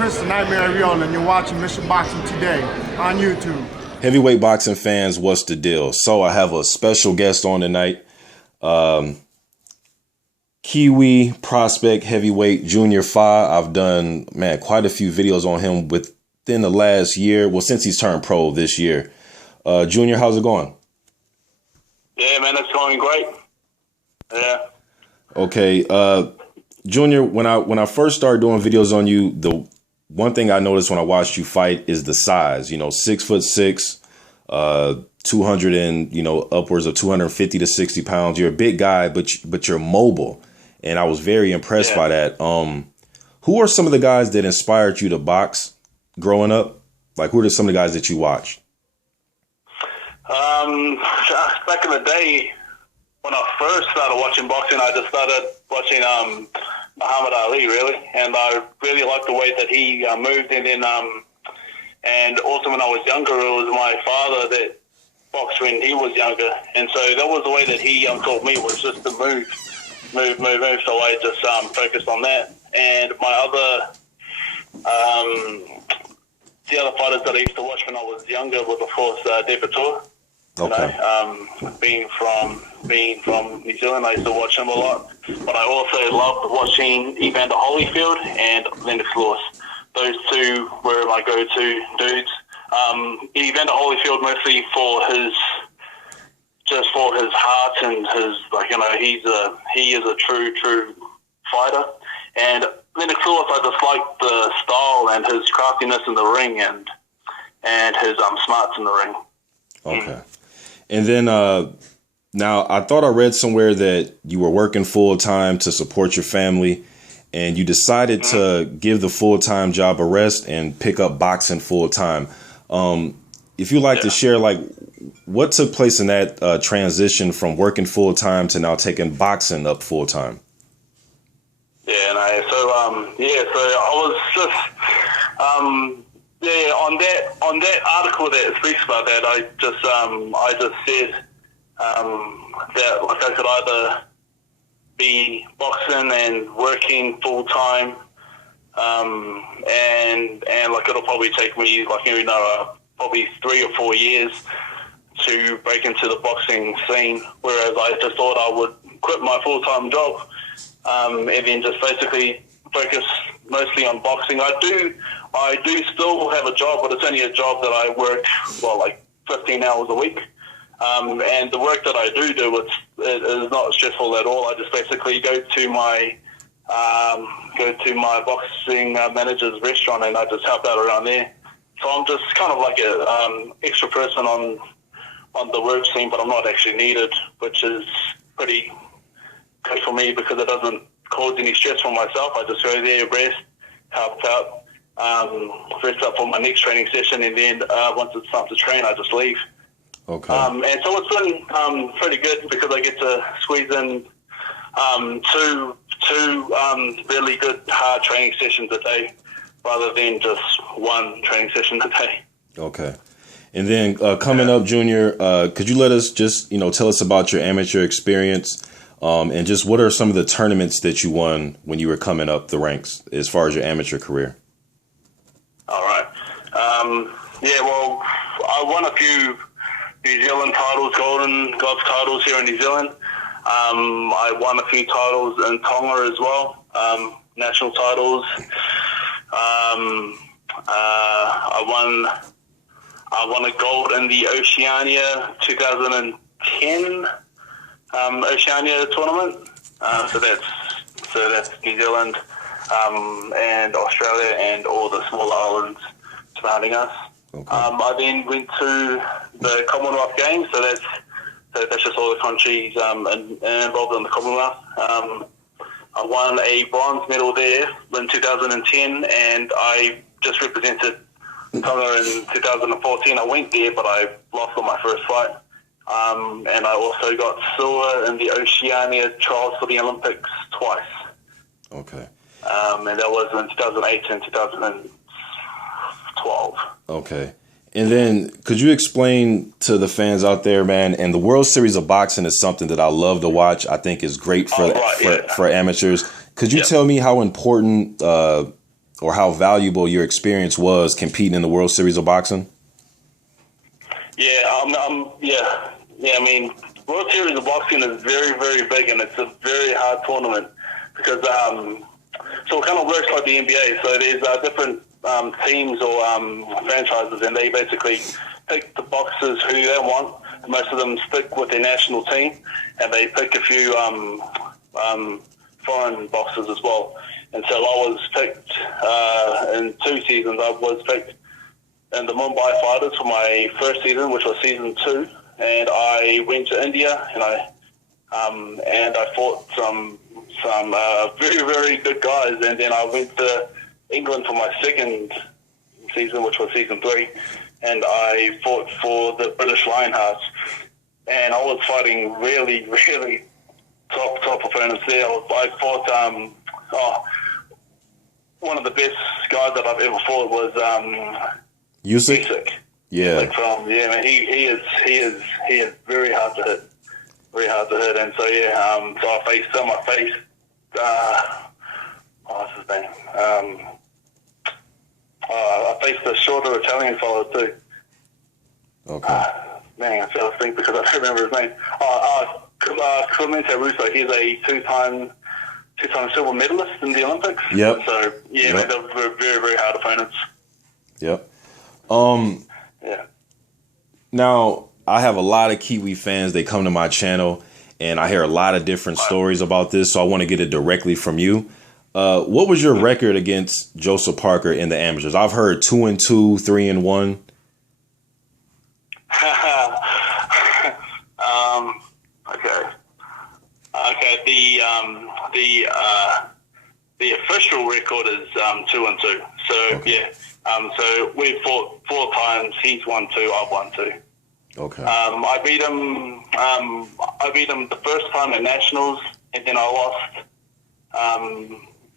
Chris the Nightmare Rion, and you're watching Mr. Boxing Today on YouTube. Heavyweight boxing fans, what's the deal? So I have a special guest on tonight. KIWI prospect heavyweight Junior Fa. I've done, quite a few videos on him within the last year. Well, since he's turned pro this year. Junior, how's it going? Yeah, man, it's going great. Yeah. Okay. Junior, when I first started doing videos on you, the one thing I noticed when I watched you fight is the size. 6'6", 200 and upwards of 250 to 60 pounds. You're a big guy, but you're mobile, and I was very impressed by that. Who are some of the guys that inspired you to box growing up? Like, who are some of the guys that you watched? Back in the day, when I first started watching boxing, I just started watching Muhammad Ali, really, and I really liked the way that he moved. And then, and also when I was younger, it was my father that boxed when he was younger, and so that was the way that he taught me, was just to move. So I just focused on that. And my other, the other fighters that I used to watch when I was younger was, of course, Depator. Okay. Being from New Zealand, I used to watch him a lot. But I also loved watching Evander Holyfield and Lennox. Those two were my go-to dudes. Evander Holyfield mostly for his heart and he is a true fighter. And Lennox, I just liked the style and his craftiness in the ring and his smarts in the ring. Okay. And then now I thought I read somewhere that you were working full time to support your family, and you decided to give the full-time job a rest and pick up boxing full time. If you'd like to share, like, what took place in that transition from working full time to now taking boxing up full time? So I was just on that article that speaks about that, I just said that, like, I could either be boxing and working full time, and like, it'll probably take me probably 3 or 4 years to break into the boxing scene. Whereas I just thought I would quit my full time job, and then just basically focus mostly on boxing. I do still have a job, but it's only a job that I work, like 15 hours a week. And the work that I do it is not stressful at all. I just basically go to my boxing manager's restaurant, and I just help out around there. So I'm just kind of like a extra person on the work scene, but I'm not actually needed, which is pretty good for me because it doesn't cause any stress for myself. I just go there, rest, help out, rest up for my next training session, and then once it's time to train, I just leave. Okay. And so it's been pretty good because I get to squeeze in two really good hard training sessions a day rather than just one training session a day. Okay. And then coming up, Junior, could you let us just, tell us about your amateur experience, and just what are some of the tournaments that you won when you were coming up the ranks as far as your amateur career? All right. I won a few New Zealand titles, Golden Gloves titles here in New Zealand. I won a few titles in Tonga as well, national titles. I won a gold in the Oceania 2010 Oceania tournament. So that's New Zealand and Australia and all the smaller islands surrounding us. Okay. I then went to the Commonwealth Games, so that's just all the countries involved in the Commonwealth. I won a bronze medal there in 2010, and I just represented Tonga in 2014. I went there, but I lost on my first fight. And I also got silver in the Oceania trials for the Olympics twice. Okay. And that was in 2008 and 2012. Okay. And then could you explain to the fans out there, man, and the World Series of Boxing is something that I love to watch. I think is great for amateurs. Could you tell me how important or how valuable your experience was competing in the World Series of Boxing? Yeah, yeah. I mean, World Series of Boxing is very, very big, and it's a very hard tournament because so it kind of works like the NBA. So there's different teams or franchises, and they basically pick the boxers who they want. Most of them stick with their national team, and they pick a few foreign boxers as well. And so I was picked in 2 seasons. I was picked in the Mumbai Fighters for my first season, which was season 2, and I went to India and I fought some very, very good guys, and then I went to England for my second season, which was season 3, and I fought for the British Lionhearts, and I was fighting really, really top opponents there. I fought one of the best guys that I've ever fought was Usyk? Yeah. Man, he is very hard to hit. Very hard to hit. And so so I faced what's his name? I faced the shorter Italian fellow too. Okay. Man, I fell asleep because I don't remember his name. Clemente Russo, he's a two-time silver medalist in the Olympics. Yep. So Yep. Man, they were very, very hard opponents. Yep. Yeah. Now, I have a lot of Kiwi fans. They come to my channel, and I hear a lot of different stories about this, so I want to get it directly from you. What was your record against Joseph Parker in the amateurs? I've heard 2-2, 3-1. Okay. The official record is 2-2. So Okay. so we fought 4 times. He's won 2. I've won 2. Okay. I beat him. I beat him the first time at nationals, and then I lost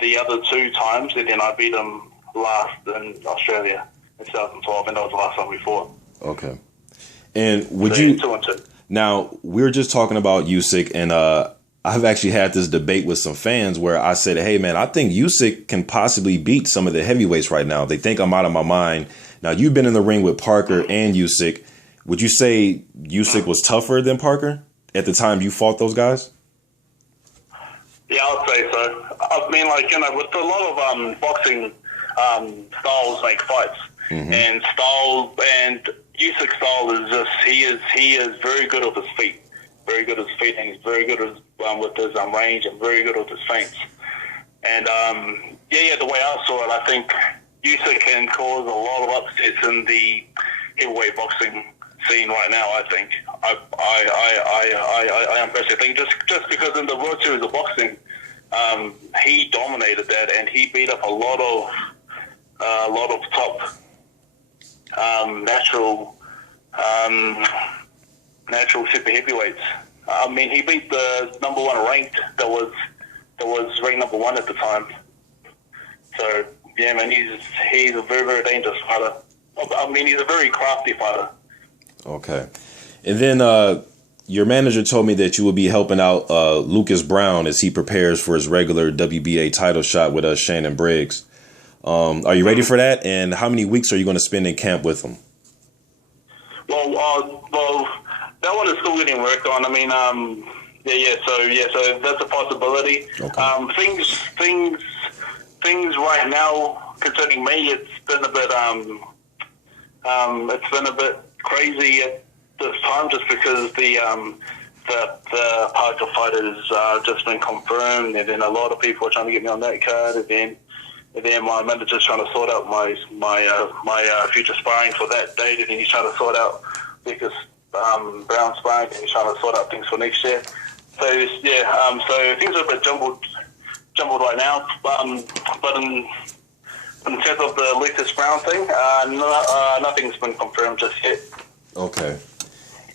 the other 2 times, and then I beat him last in Australia in 2012, and that was the last time we fought. Okay. And would So, you 2-2. now? We're just talking about Usyk, and I've actually had this debate with some fans where I said, "Hey, man, I think Usyk can possibly beat some of the heavyweights right now. They think I'm out of my mind." Now, you've been in the ring with Parker and Usyk. Would you say Usyk was tougher than Parker at the time you fought those guys? Yeah, I would say so. I mean, with a lot of boxing styles make fights, and Usyk's style is just he is very good with his feet, and he's very good with his range, and very good with his feints. And the way I saw it, I think Usyk can cause a lot of upsets in the heavyweight boxing scene right now. I think I am personally think just because in the World Series of Boxing, he dominated that, and he beat up a lot of top natural super heavyweights. I mean, he beat the number 1 ranked that was ranked number 1 at the time. So yeah, man, he's a very, very dangerous fighter. I mean, he's a very crafty fighter. Okay. And then your manager told me that you will be helping out Lucas Brown as he prepares for his regular WBA title shot with Shannon Briggs. Are you ready for that? And how many weeks are you going to spend in camp with him? Well, that one is still getting worked on. I mean, so that's a possibility. Okay. Things right now concerning me, it's been a bit crazy at this time, just because the Parker fight has just been confirmed, and then a lot of people are trying to get me on that card, and then my manager's trying to sort out my future sparring for that date, and then he's trying to sort out Lucas Brown sparring, and he's trying to sort out things for next year. So so things are a bit jumbled right now, but in terms of the Lucas Brown thing, nothing's been confirmed just yet. Okay.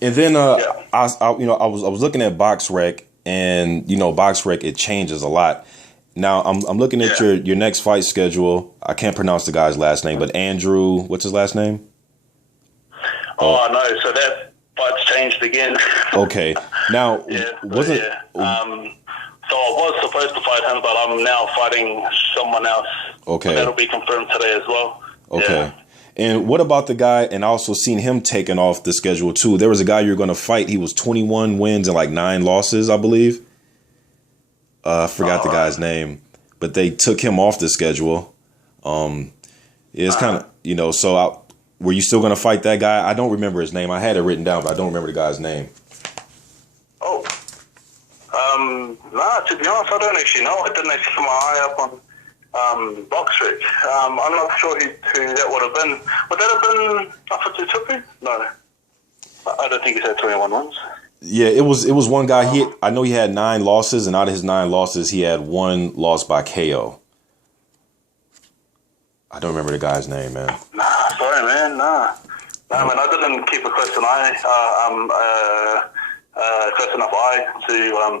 And then I was looking at BoxRec, and BoxRec, it changes a lot. Now I'm looking at your next fight schedule. I can't pronounce the guy's last name, but Andrew, what's his last name? Oh no, so that fight's changed again. Okay. Now so I was supposed to fight him, but I'm now fighting someone else. Okay. So that'll be confirmed today as well. Okay. Yeah. And what about the guy, and I also seen him taken off the schedule too. There was a guy you're going to fight. He was 21 wins and like 9 losses, I believe. I forgot the guy's name, but they took him off the schedule. It's kind of, you know, so were you still going to fight that guy? I don't remember his name. I had it written down, but I don't remember the guy's name. Oh. Nah, to be honest, I don't actually know. I didn't actually put my eye up on Boxrec. I'm not sure who that would have been. Would that have been Alpha Tutupu? No. I don't think he's had 21 wins. Yeah, it was one guy. I know he had 9 losses, and out of his 9 losses, he had 1 loss by KO. I don't remember the guy's name, man. Nah, sorry, man. Nah, man, I didn't keep a close enough eye to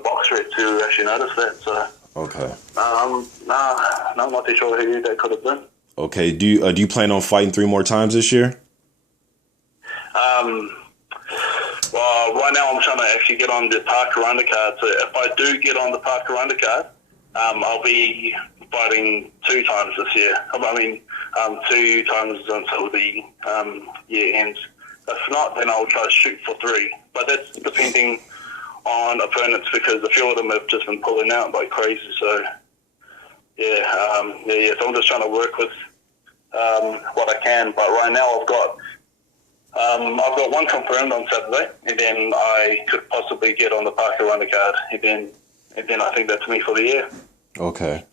Boxrec to actually notice that. So. Okay. No, I'm not too sure who that could have been. Okay. Do you plan on fighting 3 more times this year? Well, right now I'm trying to actually get on the Parker undercard. So if I do get on the Parker undercard, I'll be fighting 2 times this year. I mean, 2 times until the year ends. If not, then I'll try to shoot for 3. But that's depending on opponents, because a few of them have just been pulling out like crazy. So yeah. So I'm just trying to work with what I can. But right now I've got 1 confirmed on Saturday, and then I could possibly get on the Parker undercard, and then I think that's me for the year. Okay.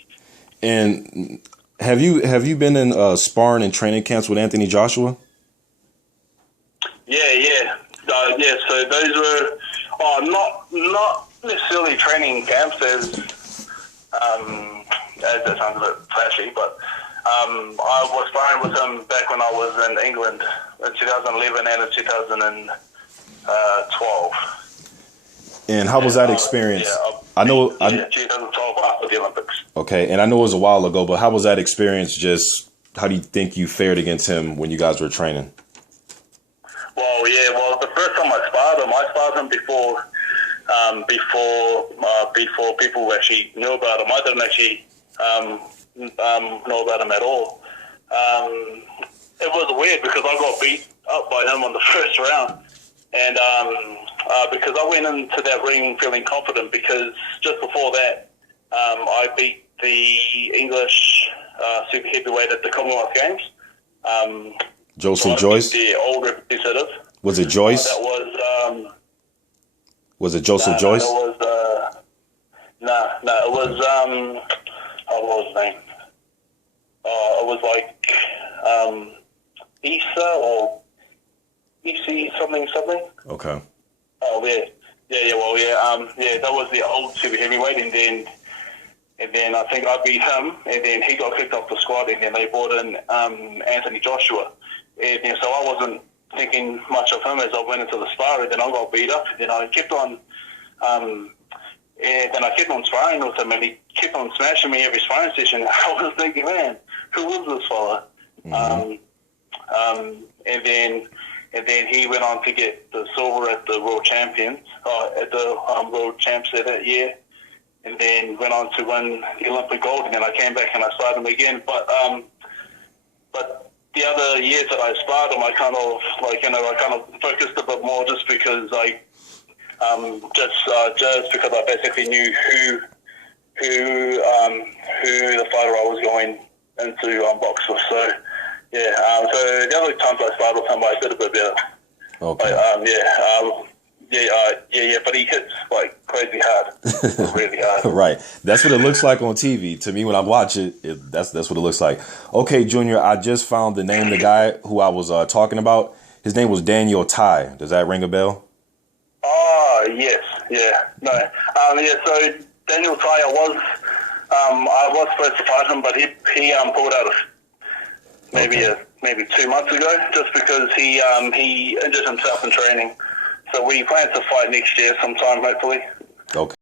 And have you been in sparring and training camps with Anthony Joshua? Yeah. So those were not necessarily training camps as that sounds a bit flashy, but I was sparring with him back when I was in England in 2011 and in 2012. And how was that experience? I know. 2012 after the Olympics. Okay, and I know it was a while ago, but how was that experience? Just how do you think you fared against him when you guys were training? Well, the first time I sparred him before people actually knew about him. I didn't actually know about him at all. It was weird because I got beat up by him on the first round, and because I went into that ring feeling confident, because just before that I beat the English super heavyweight at the Commonwealth Games. Joseph Joyce? The old representative. Was it Joyce? That was... was it Joseph Joyce? No, it was... what was his name? It was like... Issa or... EC something. Okay. Oh, yeah. That was the old super heavyweight, and then I think I beat him, and then he got kicked off the squad, and then they brought in Anthony Joshua. And so I wasn't thinking much of him as I went into the spar, and then I got beat up, and then I kept on sparring with him, and he kept on smashing me every sparring session. I was thinking, man, who was this fella? Mm-hmm. And then he went on to get the silver at the World Champions, at the World Champs that year, and then went on to win the Olympic gold. And then I came back and I sparred him again. But the other years that I sparred him, I kind of focused a bit more, just because just because I basically knew who the fighter I was going into box with. So. Yeah, so the other times I sparred with him, I did a bit better. Okay. But he hits like crazy hard, really hard. Right, that's what it looks like on TV. To me, when I watch it, that's what it looks like. Okay, Junior, I just found the name of the guy who I was talking about. His name was Daniel Tai. Does that ring a bell? Oh, yes, yeah, no, So Daniel Tai, I was supposed to fight him, but he pulled out of. Maybe 2 months ago, just because he injured himself in training. So we plan to fight next year sometime, hopefully. Okay.